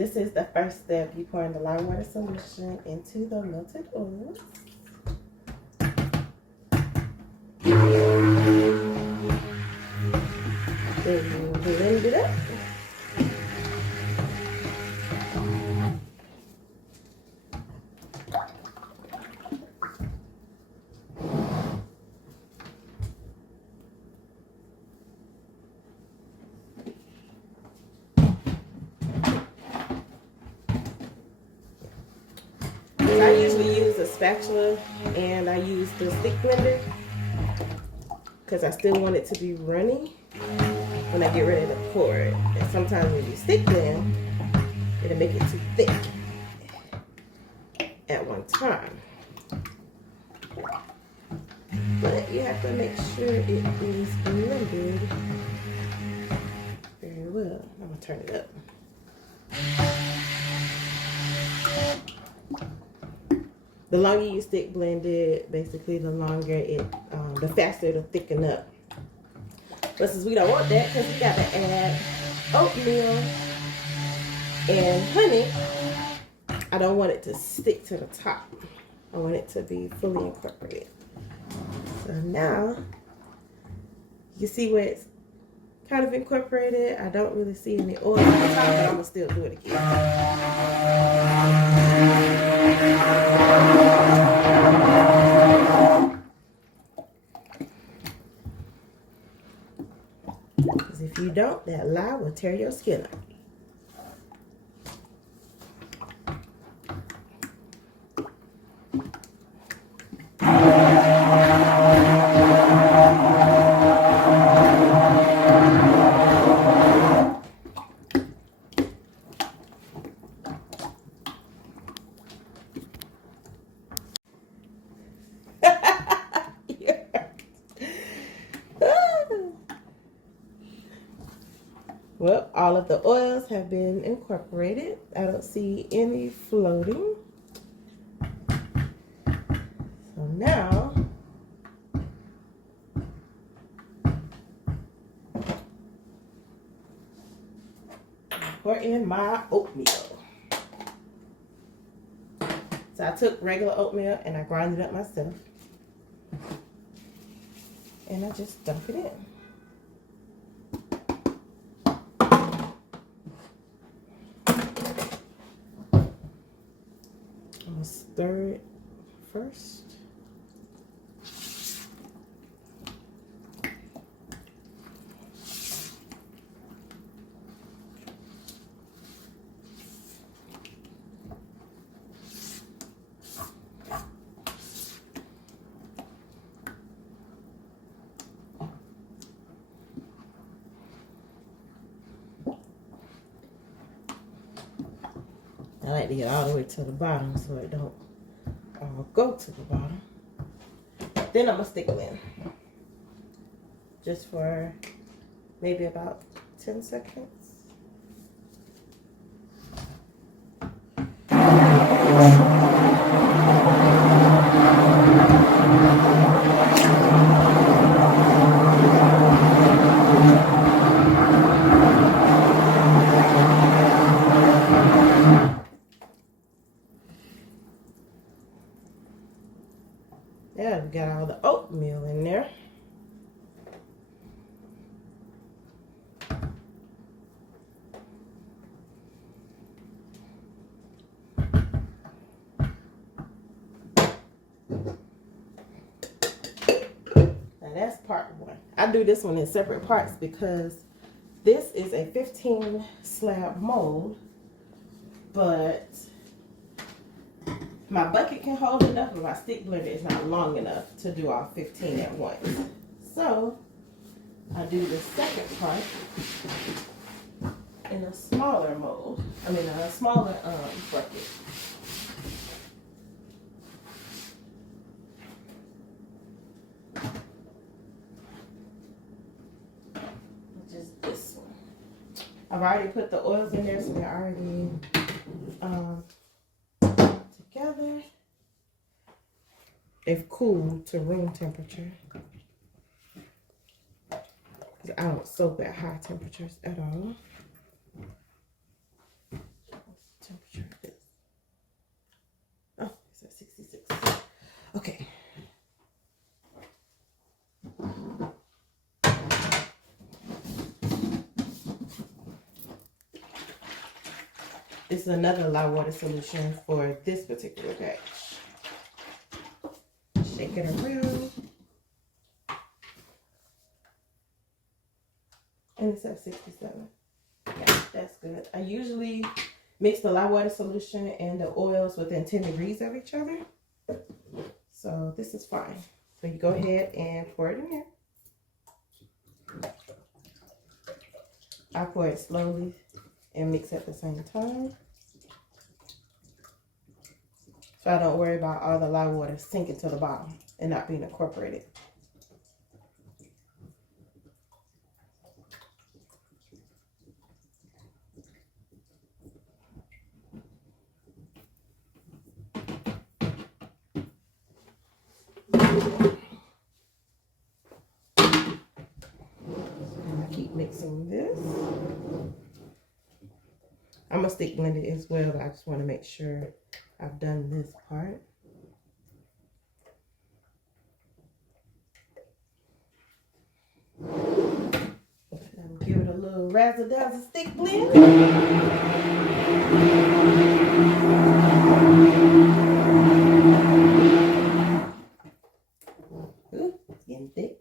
this is the first step. You pour in the lime water solution into the melted oils. Then you blend it up. I usually use a spatula and I use the stick blender because I still want it to be runny when I get ready to pour it. And sometimes when you stick blend, it'll make it too thick at one time. But you have to make sure it is blended very well. I'm gonna turn it up. The longer you stick blend it, basically the longer it, the faster it'll thicken up. But since we don't want that, because we got to add oatmeal and honey, I don't want it to stick to the top. I want it to be fully incorporated. So now, you see where it's kind of incorporated. I don't really see any oil on the top, but I'm going to still do it again. Because if you don't, that lye will tear your skin up. Well, all of the oils have been incorporated. I don't see any floating. So now, pour in my oatmeal. So I took regular oatmeal and I ground it up myself. And I just dump it in. Stir it first. I like to get all the way to the bottom so it don't go to the bottom. Then I'm gonna stick it in just for maybe about 10 seconds. Yeah, we got all the oatmeal in there. Now that's part one. I do this one in separate parts because this is a 15 slab mold, but my bucket can hold enough, but my stick blender is not long enough to do all 15 at once. So I do the second part in a smaller mold. I mean a smaller bucket. Which is this one. I've already put the oils in there, so they're already together. They've cooled to room temperature. I don't soak at high temperatures at all. Okay. This is another lye water solution for this particular batch. Shake it around. And it's at 67. Yeah, that's good. I usually mix the lye water solution and the oils within 10 degrees of each other. So this is fine. So you go ahead and pour it in there. I pour it slowly and mix at the same time. So I don't worry about all the lye water sinking to the bottom and not being incorporated. Keep mixing this. I'm gonna stick blend it as well, but I just want to make sure I've done this part. Give it a little razzle dazzle stick blend. Ooh, it's getting thick.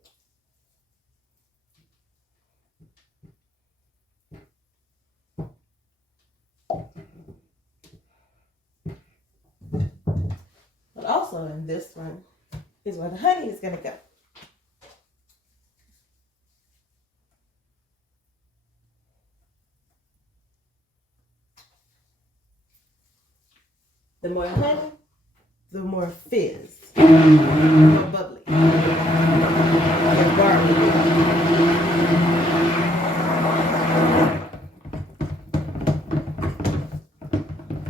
But also in this one is where the honey is going to go. The more honey, the more fizz, the more bubbly, and barley.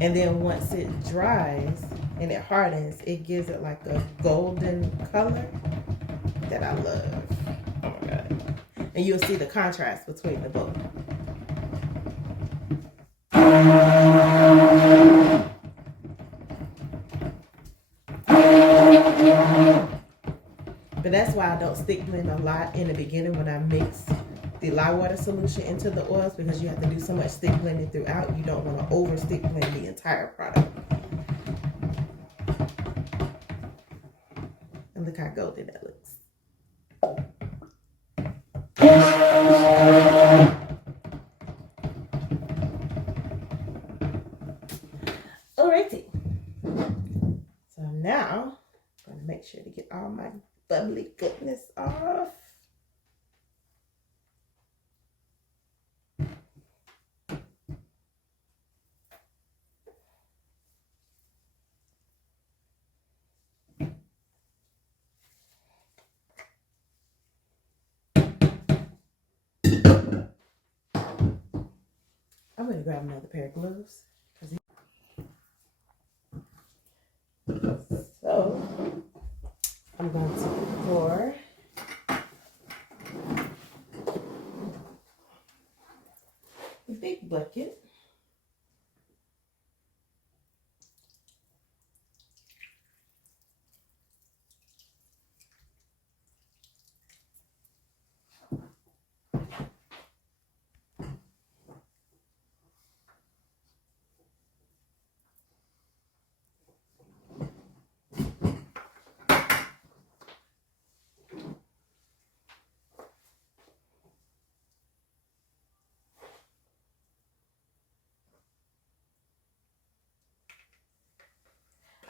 And then once it dries and it hardens, it gives it like a golden color that I love. Oh my God. And you'll see the contrast between the both. But that's why I don't stick blend a lot in the beginning when I mix the lye water solution into the oils, because you have to do so much stick blending throughout. You don't want to over stick blend the entire product. And look how golden that looks. Alrighty. So now I'm going to make sure to get all my bubbly goodness off. I'm going to grab another pair of gloves. So I'm going to pour a big bucket.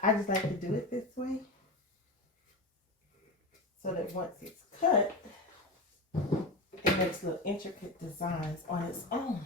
I just like to do it this way so that once it's cut, it makes little intricate designs on its own.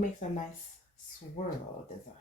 makes a nice swirl design.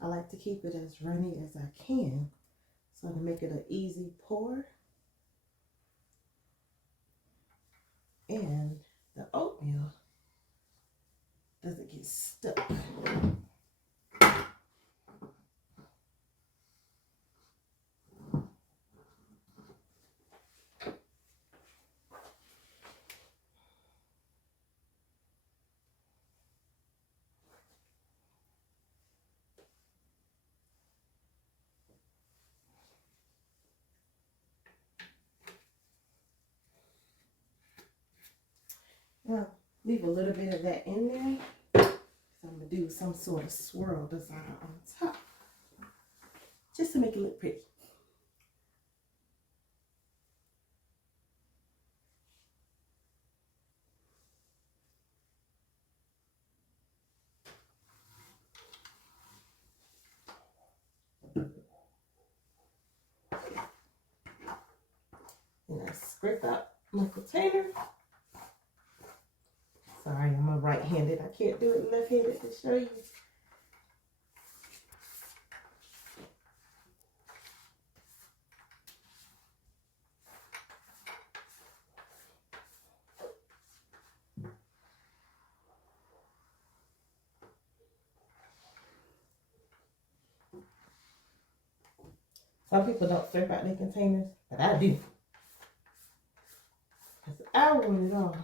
I like to keep it as runny as I can, so to make it an easy pour. And the oatmeal doesn't get stuck. Now, leave a little bit of that in there. So I'm going to do some sort of swirl design on top, just to make it look pretty. And I scrape out my container. Sorry, I'm a right-handed. I can't do it left-handed to show you. Some people don't scrape out their containers, but I do. Because I want it all.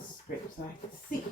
Scrape so I can see.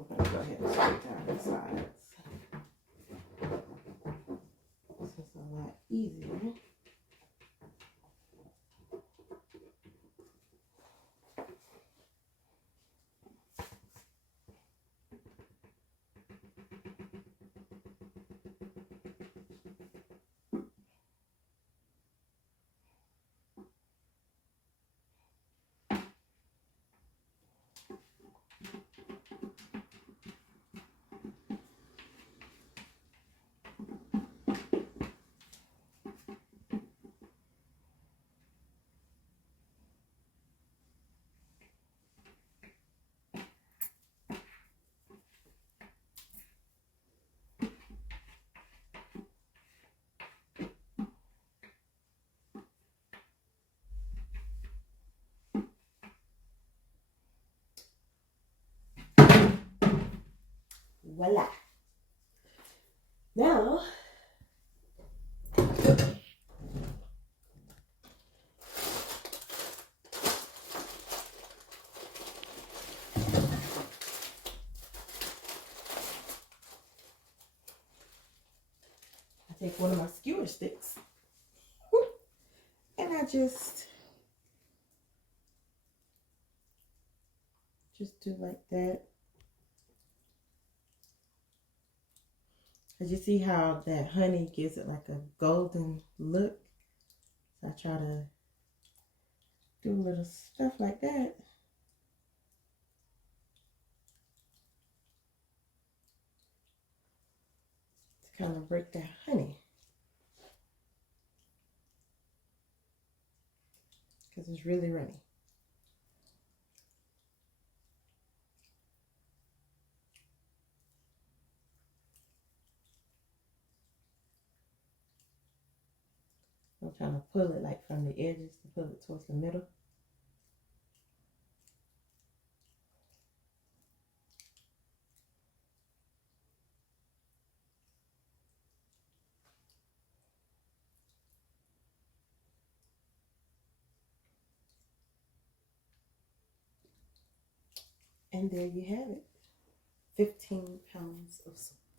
I'm going to go ahead and scrape down the sides. This is a lot easier. Voila. Now, I take one of my skewer sticks and I just do like that. As you see how that honey gives it like a golden look. So I try to do little stuff like that. To kind of break that honey. Because it's really runny. I'm trying to pull it like from the edges to pull it towards the middle. And there you have it. 15 pounds of soap.